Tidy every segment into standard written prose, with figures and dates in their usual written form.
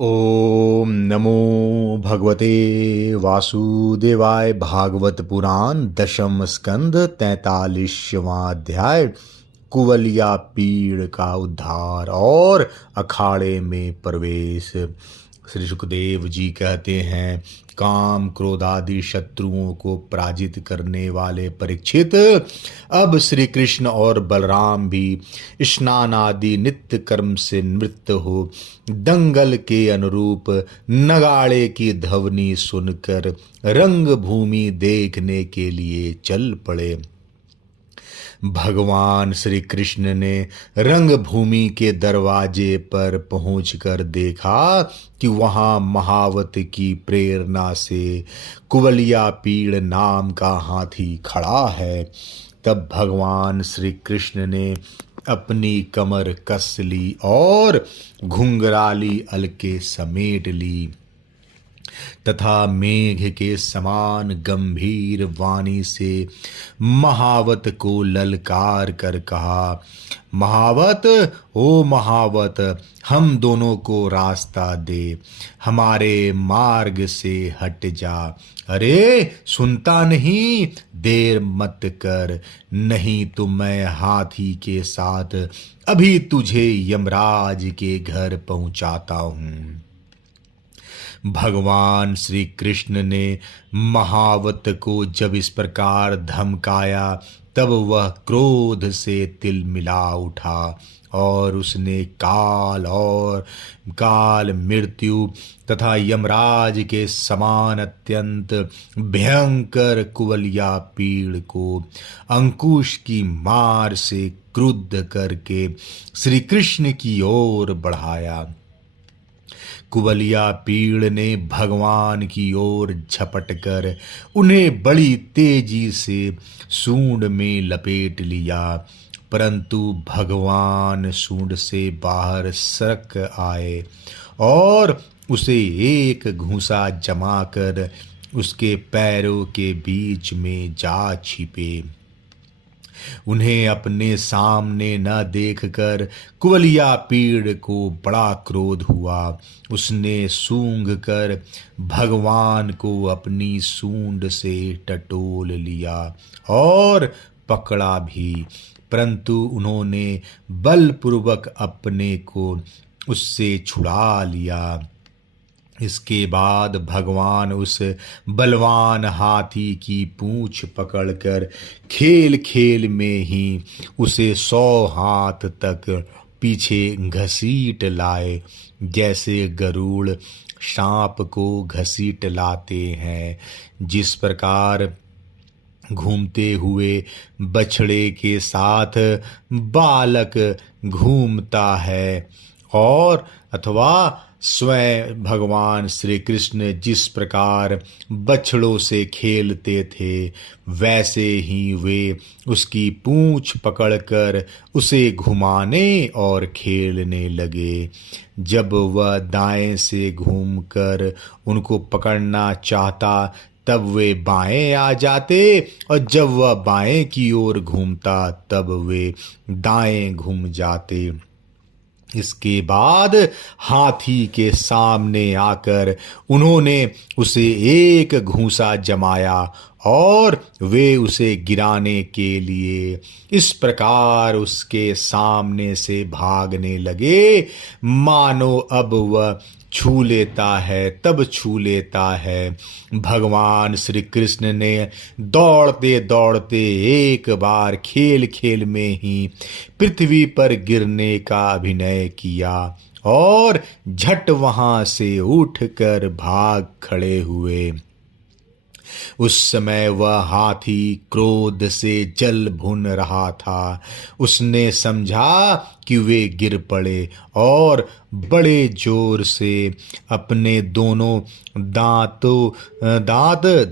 ओम नमो भगवते वासुदेवाय। भागवत पुराण दशम स्कंद 43वां अध्याय। कुवलिया पीड़ का उद्धार और अखाड़े में प्रवेश। श्री सुखदेव जी कहते हैं, काम क्रोध आदि शत्रुओं को पराजित करने वाले परीक्षित, अब श्री कृष्ण और बलराम भी स्नान आदि नित्य कर्म से निवृत्त हो दंगल के अनुरूप नगाड़े की ध्वनि सुनकर रंग भूमि देखने के लिए चल पड़े। भगवान श्री कृष्ण ने रंगभूमि के दरवाजे पर पहुंचकर देखा कि वहां महावत की प्रेरणा से कुवलिया पीड़ नाम का हाथी खड़ा है। तब भगवान श्री कृष्ण ने अपनी कमर कस ली और घुंघराली अलके समेट ली तथा मेघ के समान गंभीर वाणी से महावत को ललकार कर कहा, महावत, ओ महावत, हम दोनों को रास्ता दे, हमारे मार्ग से हट जा। अरे सुनता नहीं, देर मत कर, नहीं तो मैं हाथी के साथ अभी तुझे यमराज के घर पहुंचाता हूं। भगवान श्री कृष्ण ने महावत को जब इस प्रकार धमकाया तब वह क्रोध से तिलमिला उठा और उसने काल मृत्यु तथा यमराज के समान अत्यंत भयंकर कुवलिया पीड़ को अंकुश की मार से क्रुद्ध करके श्री कृष्ण की ओर बढ़ाया। कुवलिया पीड़ ने भगवान की ओर झपटकर उन्हें बड़ी तेजी से सूंड में लपेट लिया, परंतु भगवान सूंड से बाहर सरक आए और उसे एक घूंसा जमाकर उसके पैरों के बीच में जा छिपे। उन्हें अपने सामने न देखकर कुवलिया पीड़ को बड़ा क्रोध हुआ। उसने सूंघ कर भगवान को अपनी सूंड से टटोल लिया और पकड़ा भी, परंतु उन्होंने बलपूर्वक अपने को उससे छुड़ा लिया। इसके बाद भगवान उस बलवान हाथी की पूंछ पकड़कर खेल खेल में ही उसे 100 हाथ तक पीछे घसीट लाए, जैसे गरुड़ सांप को घसीट लाते हैं। जिस प्रकार घूमते हुए बछड़े के साथ बालक घूमता है और अथवा स्वयं भगवान श्री कृष्ण जिस प्रकार बछड़ों से खेलते थे, वैसे ही वे उसकी पूंछ पकड़कर उसे घुमाने और खेलने लगे। जब वह दाएं से घूमकर उनको पकड़ना चाहता तब वे बाएं आ जाते और जब वह बाएं की ओर घूमता तब वे दाएं घूम जाते। इसके बाद हाथी के सामने आकर उन्होंने उसे एक घूंसा जमाया और वे उसे गिराने के लिए इस प्रकार उसके सामने से भागने लगे, मानो अब वह छू लेता है तब छू लेता है। भगवान श्री कृष्ण ने दौड़ते दौड़ते एक बार खेल खेल में ही पृथ्वी पर गिरने का अभिनय किया और झट वहां से उठकर भाग खड़े हुए। उस समय वह हाथी क्रोध से जल भुन रहा था। उसने समझा कि वे गिर पड़े और बड़े जोर से अपने दोनों दांत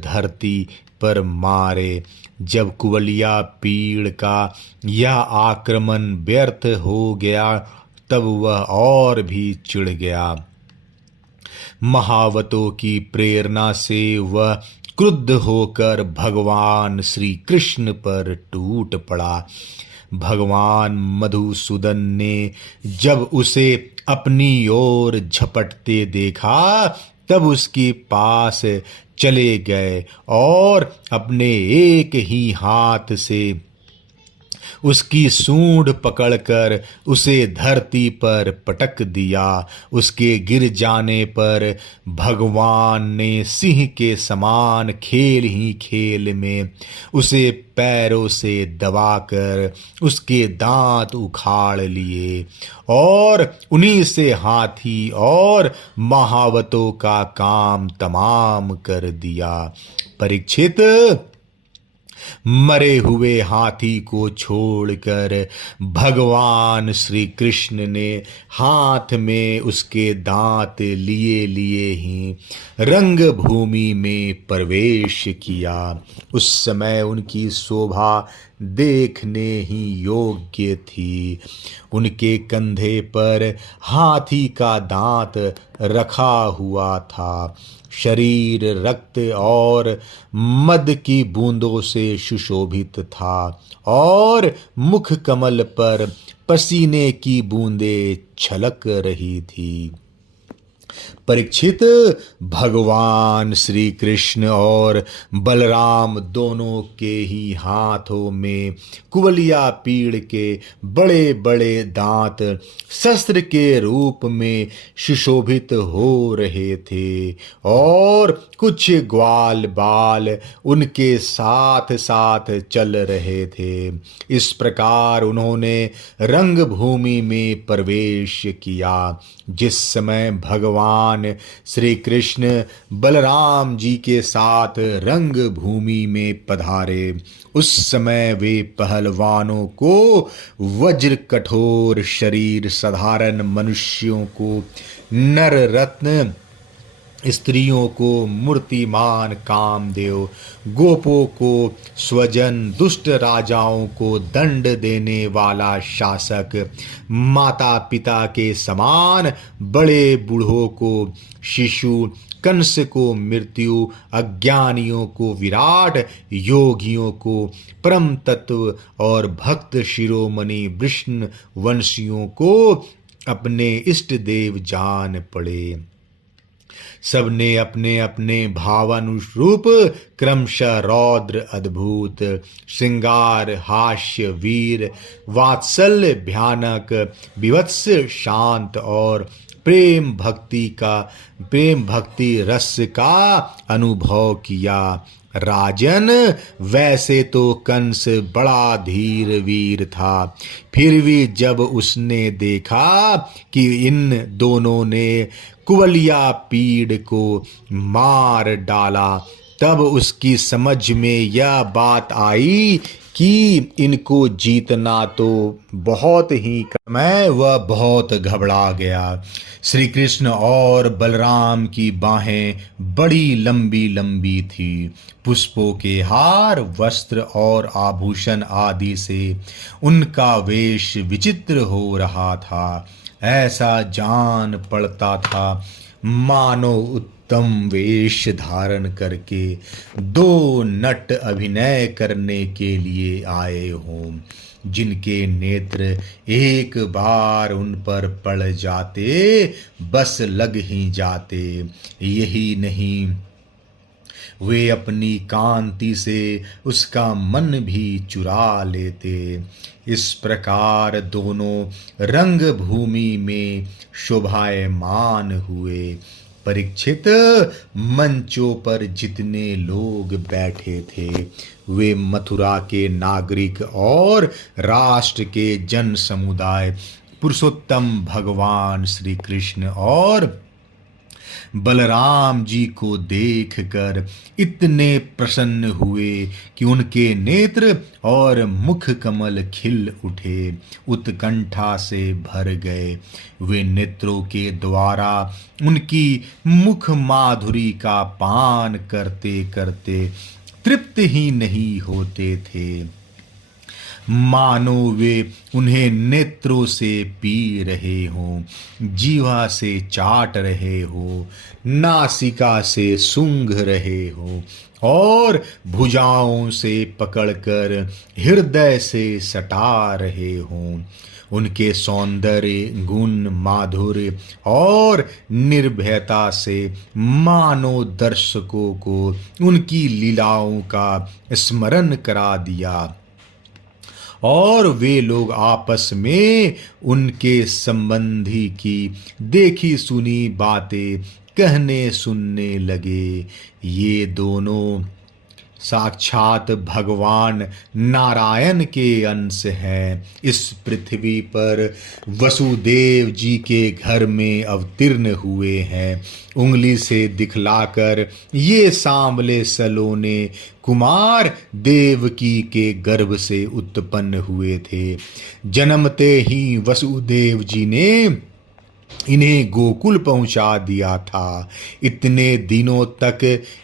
धरती पर मारे। जब कुवलिया पीड़ का यह आक्रमण व्यर्थ हो गया तब वह और भी चिढ़ गया। महावतों की प्रेरणा से वह क्रुद्ध होकर भगवान श्री कृष्ण पर टूट पड़ा। भगवान मधुसूदन ने जब उसे अपनी ओर झपटते देखा तब उसके पास चले गए और अपने एक ही हाथ से उसकी सूंड पकड़कर उसे धरती पर पटक दिया। उसके गिर जाने पर भगवान ने सिंह के समान खेल ही खेल में उसे पैरों से दबाकर उसके दांत उखाड़ लिए और उन्हीं से हाथी और महावतों का काम तमाम कर दिया। परीक्षित, मरे हुए हाथी को छोड़कर भगवान श्री कृष्ण ने हाथ में उसके दांत लिए लिए ही रंग भूमि में प्रवेश किया। उस समय उनकी शोभा देखने ही योग्य थी। उनके कंधे पर हाथी का दांत रखा हुआ था। शरीर रक्त और मद की बूंदों से सुशोभित था और मुख कमल पर पसीने की बूंदें छलक रही थी। परीक्षित, भगवान श्री कृष्ण और बलराम दोनों के ही हाथों में कुवलिया पीड़ के बड़े बड़े दांत शस्त्र के रूप में सुशोभित हो रहे थे और कुछ ग्वाल बाल उनके साथ साथ चल रहे थे। इस प्रकार उन्होंने रंग भूमि में प्रवेश किया। जिस समय भगवान श्री कृष्ण बलराम जी के साथ रंग भूमि में पधारे, उस समय वे पहलवानों को वज्र कठोर शरीर, साधारण मनुष्यों को नर रत्न, स्त्रियों को मूर्तिमान कामदेव, गोपों को स्वजन, दुष्ट राजाओं को दंड देने वाला शासक, माता पिता के समान बड़े बूढ़ों को शिशु, कंस को मृत्यु, अज्ञानियों को विराट, योगियों को परम तत्व और भक्त शिरोमणि विष्णु वंशियों को अपने इष्ट देव जान पड़े। सबने अपने अपने भावानुरूप क्रमशः रौद्र, अद्भुत, श्रृंगार, हास्य, वीर, वात्सल्य, भयानक, विवत्स, शांत और प्रेम भक्ति रस का अनुभव किया। राजन, वैसे तो कंस बड़ा धीर वीर था, फिर भी जब उसने देखा कि इन दोनों ने कुवलिया पीड़ को मार डाला, तब उसकी समझ में यह बात आई कि इनको जीतना तो बहुत ही कम है। वह बहुत घबरा गया। श्री कृष्ण और बलराम की बाहें बड़ी लंबी लंबी थी। पुष्पों के हार, वस्त्र और आभूषण आदि से उनका वेश विचित्र हो रहा था। ऐसा जान पड़ता था मानो उत्तम वेश धारण करके दो नट अभिनय करने के लिए आए हों, जिनके नेत्र एक बार उन पर पड़ जाते बस लग ही जाते। यही नहीं, वे अपनी कांति से उसका मन भी चुरा लेते। इस प्रकार दोनों रंग भूमि में शोभायमान हुए। परीक्षित, मंचों पर जितने लोग बैठे थे वे मथुरा के नागरिक और राष्ट्र के जन समुदाय पुरुषोत्तम भगवान श्री कृष्ण और बलराम जी को देखकर इतने प्रसन्न हुए कि उनके नेत्र और मुख कमल खिल उठे, उत्कंठा से भर गए। वे नेत्रों के द्वारा उनकी मुख माधुरी का पान करते करते तृप्त ही नहीं होते थे। मानो वे उन्हें नेत्रों से पी रहे हों, जीवा से चाट रहे हो, नासिका से सूंघ रहे हो और भुजाओं से पकड़कर हृदय से सटा रहे हों। उनके सौंदर्य, गुण, माधुर्य और निर्भयता से मानो दर्शकों को उनकी लीलाओं का स्मरण करा दिया और वे लोग आपस में उनके संबंधी की देखी सुनी बातें कहने सुनने लगे। ये दोनों साक्षात भगवान नारायण के अंश हैं। इस पृथ्वी पर वसुदेव जी के घर में अवतीर्ण हुए हैं। उंगली से दिखलाकर ये सांवले सलोने कुमार देवकी के गर्भ से उत्पन्न हुए थे। जन्मते ही वसुदेव जी ने इन्हें गोकुल पहुंचा दिया था। इतने दिनों तक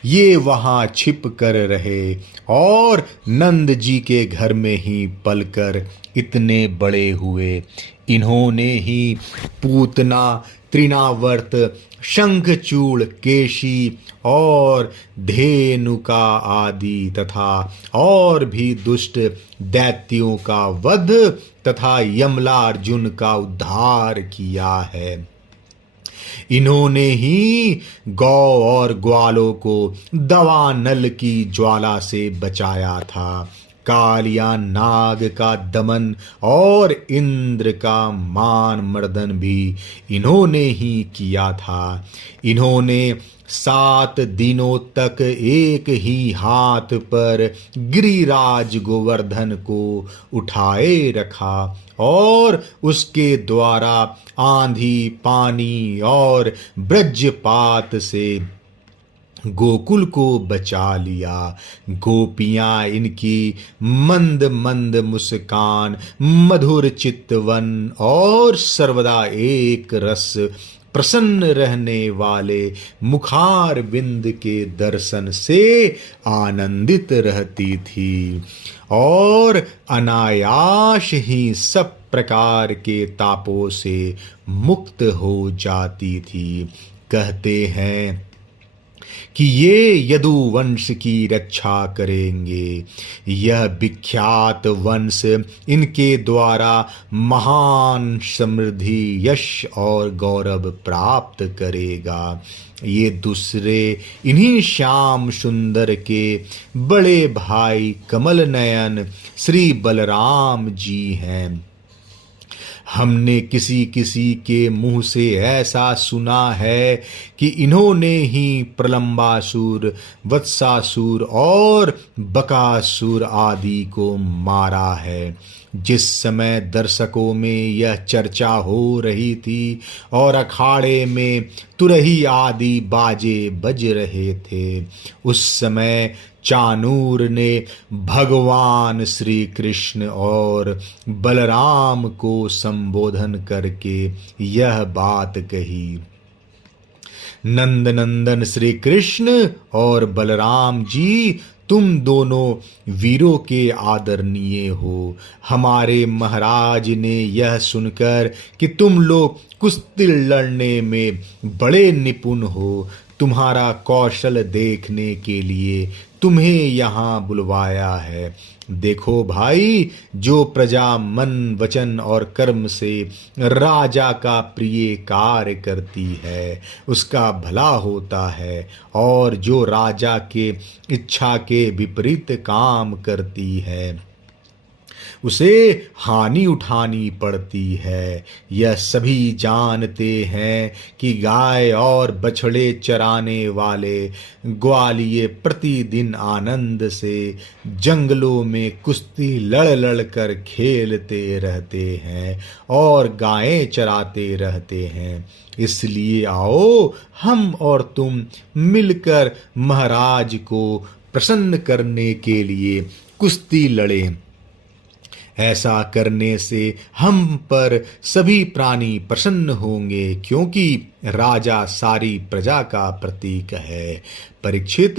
ये वहां छिप कर रहे और नंद जी के घर में ही पलकर इतने बड़े हुए। इन्होंने ही पूतना, तृणावर्त, शंखचूड़, केशी और धेनुका आदि तथा और भी दुष्ट दैत्यों का वध तथा यमलार्जुन का उद्धार किया है। इन्होंने ही गौ और ग्वालों को दवानल की ज्वाला से बचाया था। कालिया नाग का दमन और इंद्र का मान मर्दन भी इन्होंने ही किया था। इन्होंने 7 दिनों तक एक ही हाथ पर गिरिराज गोवर्धन को उठाए रखा और उसके द्वारा आंधी, पानी और वज्रपात से गोकुल को बचा लिया। गोपियां इनकी मंद मंद मुस्कान, मधुर चितवन और सर्वदा एक रस प्रसन्न रहने वाले मुखार बिंद के दर्शन से आनंदित रहती थी और अनायास ही सब प्रकार के तापों से मुक्त हो जाती थी। कहते हैं कि ये यदुवंश की रक्षा करेंगे। यह विख्यात वंश इनके द्वारा महान समृद्धि, यश और गौरव प्राप्त करेगा। ये दूसरे इन्हीं श्याम सुंदर के बड़े भाई कमल नयन श्री बलराम जी हैं। हमने किसी किसी के मुंह से ऐसा सुना है कि इन्होंने ही प्रलंबासुर, वत्सासुर और बकासुर आदि को मारा है। जिस समय दर्शकों में यह चर्चा हो रही थी और अखाड़े में तुरही आदि बाजे बज रहे थे, उस समय चाणूर ने भगवान श्री कृष्ण और बलराम को संबोधन करके यह बात कही। नंद नंदन श्री कृष्ण और बलराम जी, तुम दोनों वीरों के आदरणीय हो। हमारे महाराज ने यह सुनकर कि तुम लोग कुश्ती लड़ने में बड़े निपुण हो, तुम्हारा कौशल देखने के लिए तुम्हें यहाँ बुलवाया है। देखो भाई, जो प्रजा मन, वचन और कर्म से राजा का प्रिय कार्य करती है उसका भला होता है, और जो राजा के इच्छा के विपरीत काम करती है उसे हानि उठानी पड़ती है। यह सभी जानते हैं कि गाय और बछड़े चराने वाले ग्वालिये प्रतिदिन आनंद से जंगलों में कुश्ती लड़ लड़ कर खेलते रहते हैं और गायें चराते रहते हैं। इसलिए आओ हम और तुम मिलकर महाराज को प्रसन्न करने के लिए कुश्ती लड़ें। ऐसा करने से हम पर सभी प्राणी प्रसन्न होंगे, क्योंकि राजा सारी प्रजा का प्रतीक है। परीक्षित,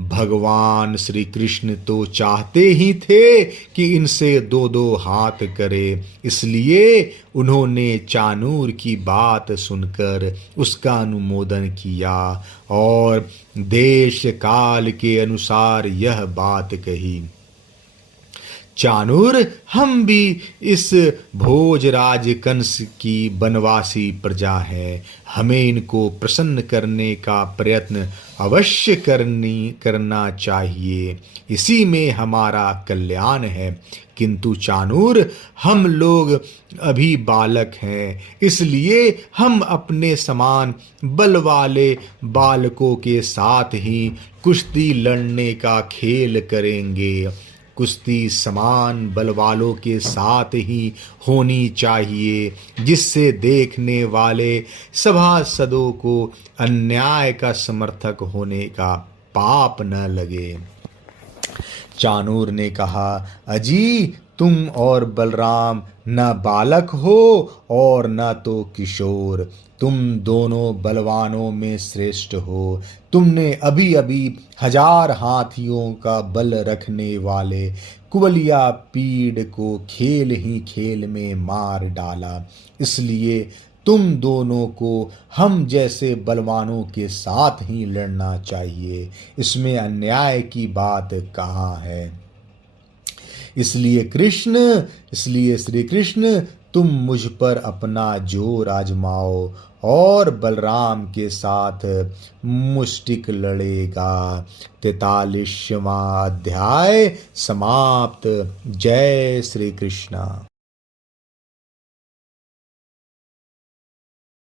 भगवान श्री कृष्ण तो चाहते ही थे कि इनसे दो दो हाथ करे, इसलिए उन्होंने चाणूर की बात सुनकर उसका अनुमोदन किया और देश काल के अनुसार यह बात कही। चाणूर, हम भी इस भोजराज कंस की बनवासी प्रजा है, हमें इनको प्रसन्न करने का प्रयत्न अवश्य करना चाहिए, इसी में हमारा कल्याण है। किंतु चाणूर, हम लोग अभी बालक हैं, इसलिए हम अपने समान बल वाले बालकों के साथ ही कुश्ती लड़ने का खेल करेंगे। कुश्ती समान बल वालों के साथ ही होनी चाहिए, जिससे देखने वाले सभासदों को अन्याय का समर्थक होने का पाप न लगे। चाणूर ने कहा, अजी, तुम और बलराम न बालक हो और न तो किशोर, तुम दोनों बलवानों में श्रेष्ठ हो। तुमने अभी अभी 1000 हाथियों का बल रखने वाले कुबलिया पीड़ को खेल ही खेल में मार डाला, इसलिए तुम दोनों को हम जैसे बलवानों के साथ ही लड़ना चाहिए, इसमें अन्याय की बात कहाँ है। इसलिए श्री कृष्ण, तुम मुझ पर अपना जोर आजमाओ और बलराम के साथ मुष्टिक लड़ेगा। 43वां अध्याय समाप्त। जय श्री कृष्ण।